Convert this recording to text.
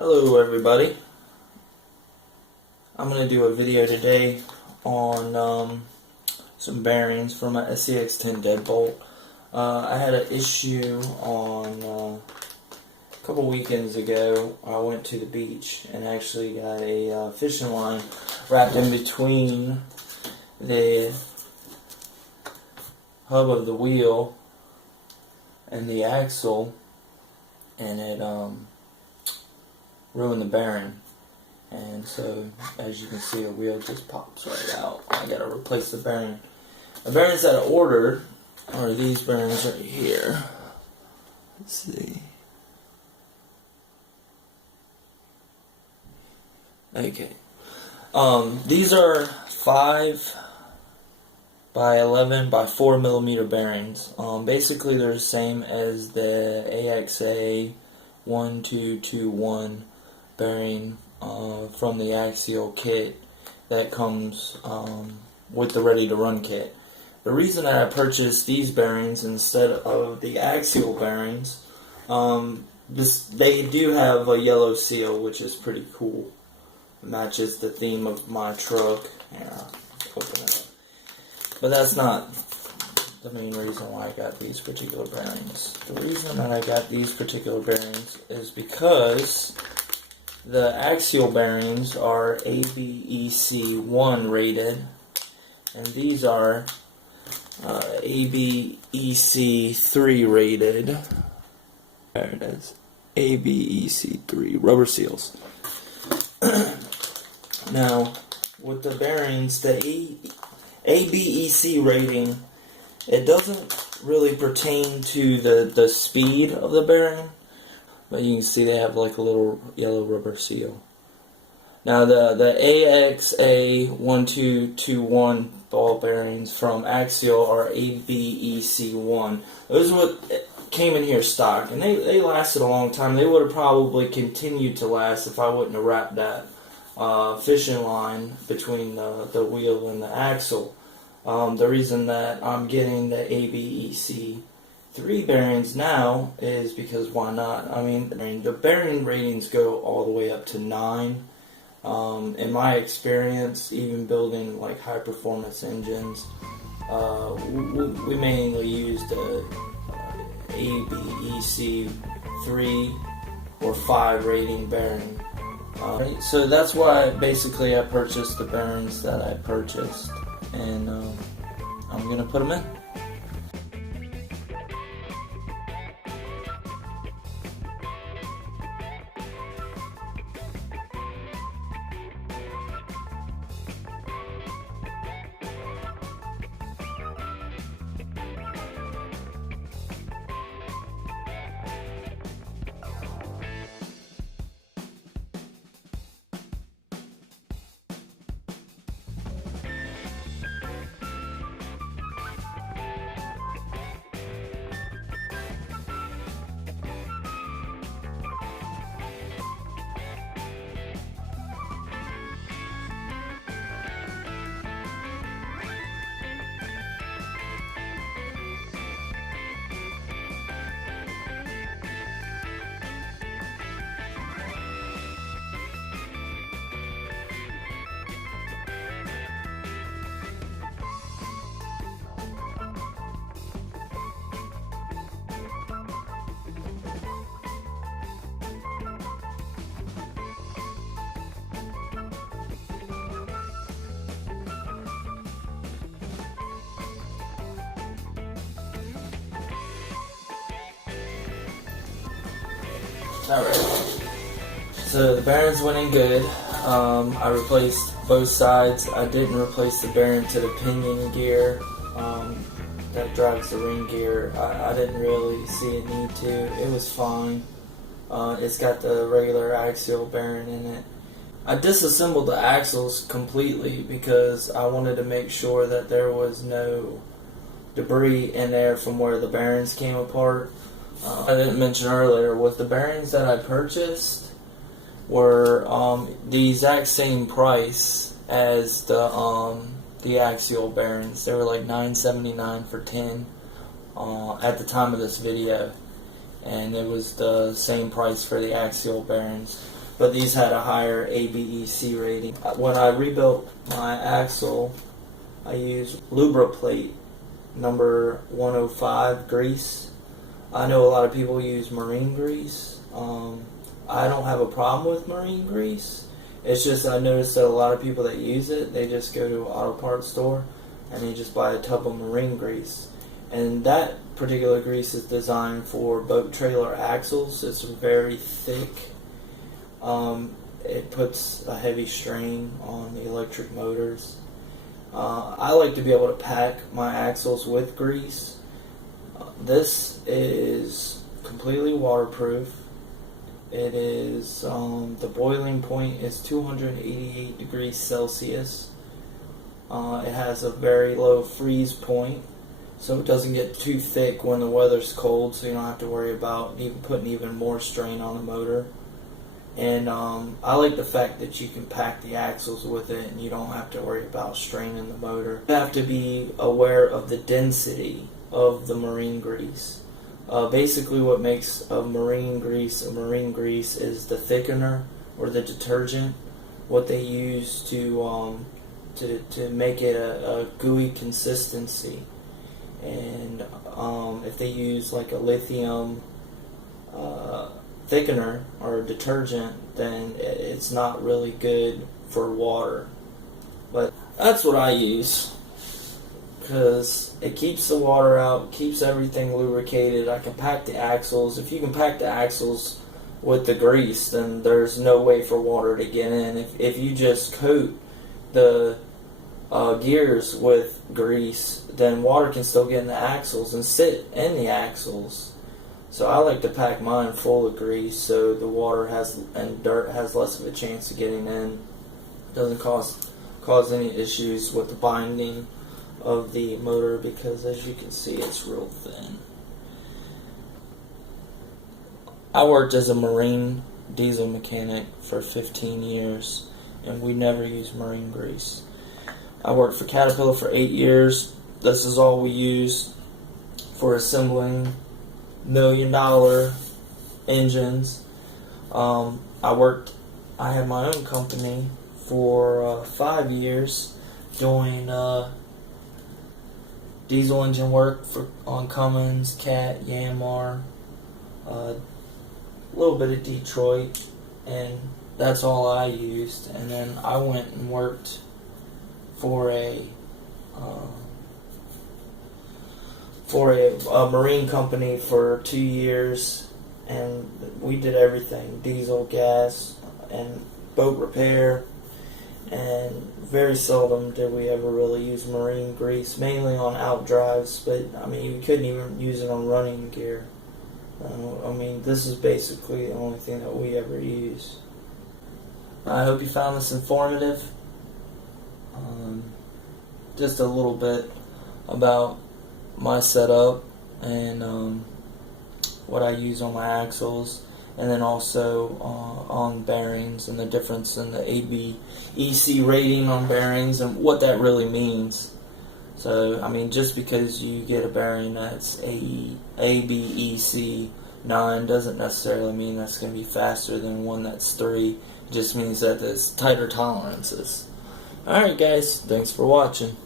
Hello everybody. I'm going to do a video today on some bearings for my SCX10 Deadbolt. I had an issue on a couple weekends ago. I went to the beach and actually got a fishing line wrapped in between the hub of the wheel and the axle, and it ruined the bearing. And so, as you can see, the wheel just pops right out. I gotta replace the bearing. The bearings that I ordered are these bearings right here. Let's see. Okay. These are 5 by 11 by 4 millimeter bearings. Basically, they're the same as the AXA1221 bearing from the Axial kit that comes with the ready to run kit. The reason that I purchased these bearings instead of the Axial bearings, they do have a yellow seal, which is pretty cool. It matches the theme of my truck. Here, I'll open it up. But that's not the main reason why I got these particular bearings. The reason that I got these particular bearings is because the Axial bearings are ABEC1 rated, and these are ABEC3 rated. There it is. ABEC3 rubber seals. Now, with the bearings, the ABEC rating, it doesn't really pertain to the speed of the bearing, but you can see they have like a little yellow rubber seal. Now the AXA1221 ball bearings from Axial are ABEC1. Those are what came in here stock, and they lasted a long time. They would have probably continued to last if I wouldn't have wrapped that fishing line between the wheel and the axle. The reason that I'm getting the ABEC3 bearings now is because why not? I mean, the bearing ratings go all the way up to 9. In my experience, even building like high performance engines, we mainly use the ABEC3 or 5 rating bearing. So that's why basically I purchased the bearings that I purchased, and I'm going to put them in. Alright, so the bearings went in good. I replaced both sides. I didn't replace the bearing to the pinion gear that drives the ring gear. I didn't really see a need to. It was fine. It's got the regular Axial bearing in it. I disassembled the axles completely because I wanted to make sure that there was no debris in there from where the bearings came apart. I didn't mention earlier, with the bearings that I purchased were the exact same price as the Axial bearings. They were like $9.79 for 10 at the time of this video, and it was the same price for the Axial bearings. but these had a higher ABEC rating. When I rebuilt my axle, I used Lubriplate number 105 grease. I know a lot of people use marine grease. I don't have a problem with marine grease. It's just I noticed that a lot of people that use it, they just go to an auto parts store and they just buy a tub of marine grease. And that particular grease is designed for boat trailer axles. It's very thick. It puts a heavy strain on the electric motors. I like to be able to pack my axles with grease. This is completely waterproof. It is, the boiling point is 288 degrees Celsius. It has a very low freeze point, so it doesn't get too thick when the weather's cold, so you don't have to worry about putting even more strain on the motor. And I like the fact that you can pack the axles with it and you don't have to worry about straining the motor. You have to be aware of the density of the marine grease. Basically what makes a marine grease is the thickener or the detergent, what they use to make it a gooey consistency. And if they use like a lithium thickener or detergent, then it's not really good for water. But that's what I use, because it keeps the water out, keeps everything lubricated. I can pack the axles. If you can pack the axles with the grease, then there's no way for water to get in. If you just coat the gears with grease, then water can still get in the axles and sit in the axles. So I like to pack mine full of grease so the water and dirt has less of a chance of getting in. It doesn't cause any issues with the binding of the motor, because as you can see, it's real thin. I worked as a marine diesel mechanic for 15 years and we never used marine grease. I worked for Caterpillar for 8 years. This is all we use for assembling $1 million engines. I had my own company for 5 years doing diesel engine work on Cummins, Cat, Yanmar, a little bit of Detroit, and that's all I used. And then I went and worked for a marine company for 2 years, and we did everything: diesel, gas, and boat repair. And very seldom did we ever really use marine grease, mainly on out drives, but I mean, you couldn't even use it on running gear. I mean, this is basically the only thing that we ever use. I hope you found this informative. Just a little bit about my setup and what I use on my axles, and then also on bearings and the difference in the ABEC rating on bearings and what that really means. So, I mean, just because you get a bearing that's ABEC 9 doesn't necessarily mean that's going to be faster than one that's 3. It just means that there's tighter tolerances. Alright guys, thanks for watching.